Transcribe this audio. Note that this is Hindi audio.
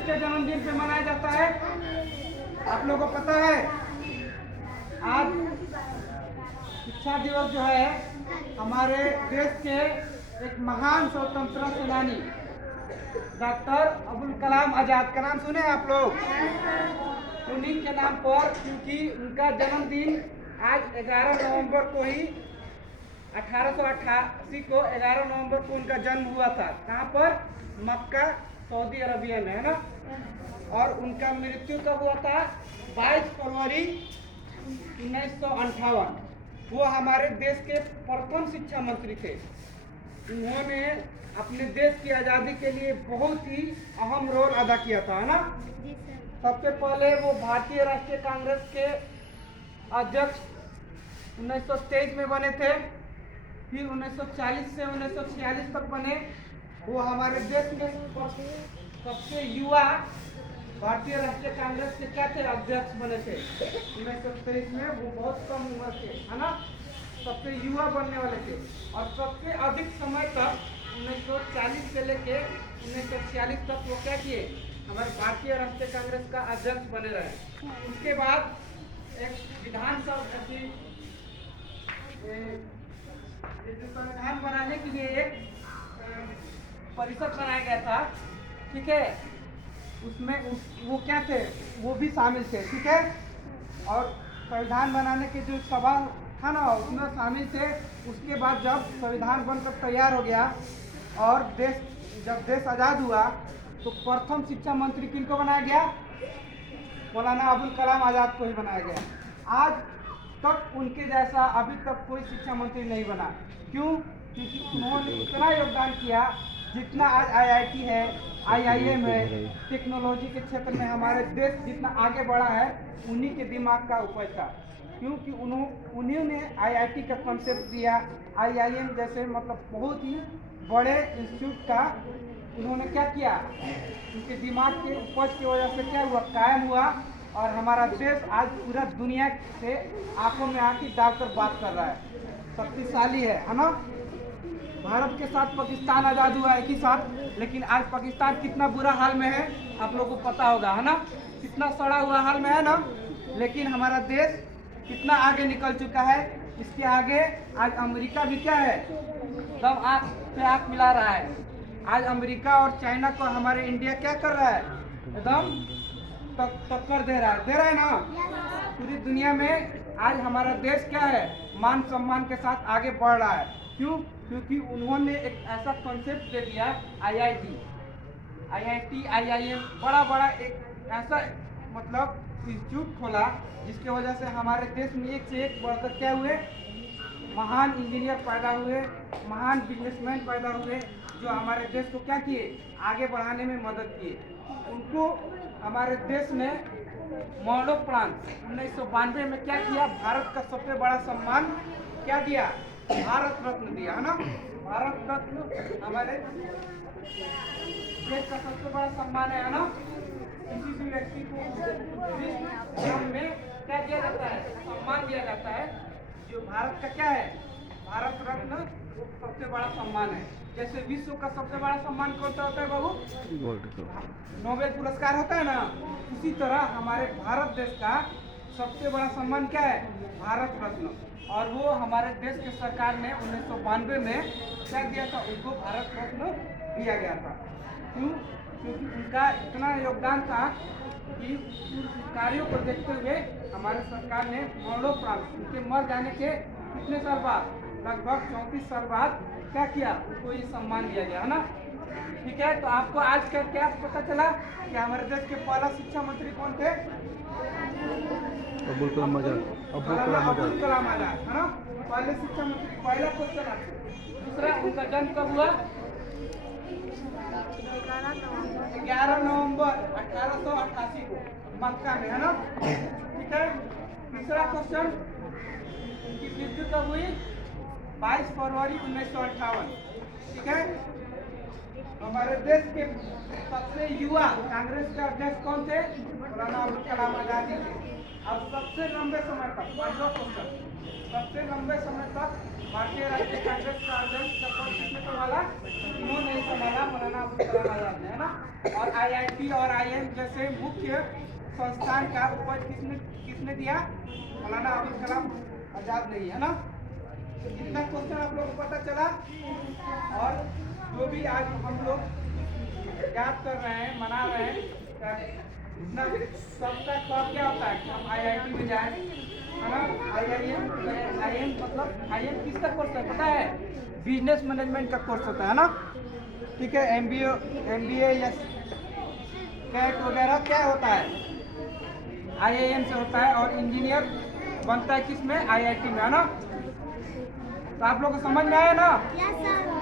किसके जन्मदिन पे मनाया जाता है? आप लोगों को पता है? आज शिक्षा दिवस जो है हमारे देश के एक महान स्वतंत्रता सेनानी डॉक्टर अब्दुल कलाम आजाद का नाम सुने आप लोग? उन्हीं के नाम पर, क्योंकि उनका जन्मदिन आज 11 नवंबर को ही 1888 को 11 नवंबर को उनका जन्म हुआ था। कहाँ पर? मक्का, सऊदी अरबिया में, है ना। और उनका मृत्यु कब हुआ था? 22 फरवरी 1958। वो हमारे देश के प्रथम शिक्षा मंत्री थे। उन्होंने अपने देश की आज़ादी के लिए बहुत ही अहम रोल अदा किया था, है ना। सबसे पहले वो भारतीय राष्ट्रीय कांग्रेस के अध्यक्ष 1923 में बने थे। फिर 1940 से 1946 तक बने। वो हमारे देश के सबसे युवा भारतीय राष्ट्रीय कांग्रेस के क्या थे? अध्यक्ष बने थे 1923 में। वो बहुत कम उम्र थे, है ना। सबसे युवा बनने वाले थे। और सबसे अधिक समय तक 1940 से लेके 1946 तक वो क्या किए? हमारे भारतीय राष्ट्रीय कांग्रेस का अध्यक्ष बने रहे। उसके बाद एक विधानसभा संविधान बनाने के लिए एक परिषद बनाया गया था, ठीक है। उसमें वो क्या थे? वो भी शामिल थे, ठीक है। और संविधान बनाने के जो सभा था ना, उसमें शामिल थे। उसके बाद जब संविधान बनकर तैयार हो गया और जब देश आज़ाद हुआ तो प्रथम शिक्षा मंत्री किनको बनाया गया? मौलाना अब्दुल कलाम आज़ाद को ही बनाया गया। आज तक उनके जैसा अभी तक कोई शिक्षा मंत्री नहीं बना। क्यों? क्योंकि उन्होंने इतना योगदान किया। जितना आज आईआईटी है, आईआईएम है, टेक्नोलॉजी के क्षेत्र में हमारे देश जितना आगे बढ़ा है, उन्हीं के दिमाग का उपज था। क्योंकि उन्हीं ने आईआईटी का कॉन्सेप्ट दिया। आईआईएम जैसे मतलब बहुत ही बड़े इंस्टीट्यूट का उन्होंने क्या किया? उनके दिमाग के उपज की वजह से क्या हुआ? कायम हुआ। और हमारा देश आज पूरा दुनिया से आंखों में आंखें डालकर बात कर रहा है। शक्तिशाली है ना। भारत के साथ पाकिस्तान आज़ाद हुआ एक ही साथ, लेकिन आज पाकिस्तान कितना बुरा हाल में है आप लोगों को पता होगा, है ना। कितना सड़ा हुआ हाल में है ना। लेकिन हमारा देश कितना आगे निकल चुका है। इसके आगे आज अमेरिका भी क्या है? सब आँख से आँख मिला रहा है। आज अमेरिका और चाइना को हमारे इंडिया क्या कर रहा है? एकदम टक्कर दे रहा है ना। पूरी दुनिया में आज हमारा देश क्या है? मान सम्मान के साथ आगे बढ़ रहा है। क्यों? क्योंकि उन्होंने एक ऐसा कॉन्सेप्ट दे दिया, आईआईटी, आईआईएम, बड़ा एक ऐसा मतलब इंस्टीट्यूट खोला जिसकी वजह से हमारे देश में एक से एक बढ़कर क्या हुए? महान इंजीनियर पैदा हुए, महान बिजनेसमैन पैदा हुए, जो हमारे देश को क्या किए? आगे बढ़ाने में मदद किए। उनको हमारे देश ने मरणोपरांत 1992 में क्या किया? भारत का सबसे बड़ा सम्मान क्या दिया? भारत रत्न दिया, है ना। भारत रत्न हमारे देश का सबसे बड़ा सम्मान है ना। किसी भी व्यक्ति को विश्व में क्या दिया जाता है? सम्मान दिया जाता है। जो भारत का क्या है? भारत रत्न सबसे बड़ा सम्मान है। जैसे विश्व का सबसे बड़ा सम्मान कौन सा होता है बाबू? नोबेल पुरस्कार होता है ना। उसी तरह हमारे भारत देश का सबसे बड़ा सम्मान क्या है? भारत रत्न। और वो हमारे देश के सरकार ने 1992 में क्या दिया था? उनको भारत रत्न दिया गया था। क्यों? क्योंकि उनका इतना योगदान था कि कार्यों को देखते हुए हमारे सरकार ने मरणोपरांत उनके मर जाने के कितने साल बाद, लगभग 34 साल बाद क्या किया? उनको ये सम्मान दिया गया, है ना। ठीक है। तो आपको आज का क्या पता चला कि हमारे देश के पहला शिक्षा मंत्री कौन थे? अब्दुल कलाम आजाद, है ना। पहले शिक्षा मंत्री, पहला क्वेश्चन आपको। दूसरा, उनका जन्म कब हुआ? 11 नवंबर 1888 को मक्का में, है ना। ठीक है। तीसरा क्वेश्चन, उनकी मृत्यु कब हुई? 22 फरवरी 1958। ठीक है। हमारे देश के सबसे युवा कांग्रेस के अध्यक्ष कौन थे? मौलाना अब्दुल कलाम आजाद थे। अब सबसे लंबे समय तक 5वां क्वेश्चन, सबसे लंबे समय तक भारतीय राष्ट्रीय कांग्रेस का अध्यक्ष का पद किसने संभाला? इन्होंने ही संभाला, मौलाना अबुल कलाम आजाद ने, है ना। और IIT और IIM जैसे मुख्य संस्थान का उपज किसने किसने दिया? मौलाना अबुल कलाम आजाद ने ही, है ना। तो इतना क्वेश्चन आप लोगों को पता चला। और जो भी आज हम लोग याद कर रहे हैं, मना रहे हैं, इतना सबका ख्वाब क्या होता है कि हम IIT में जाएं, है ना। IIM मतलब IIM किसका कोर्स है पता है? बिजनेस मैनेजमेंट का कोर्स होता है ना, ठीक है। MBA या कैट वगैरह क्या होता है? IIM से होता है। और इंजीनियर बनता है किसमें? IIT में, है ना। तो आप लोग को समझ में आया ना? Yes sir.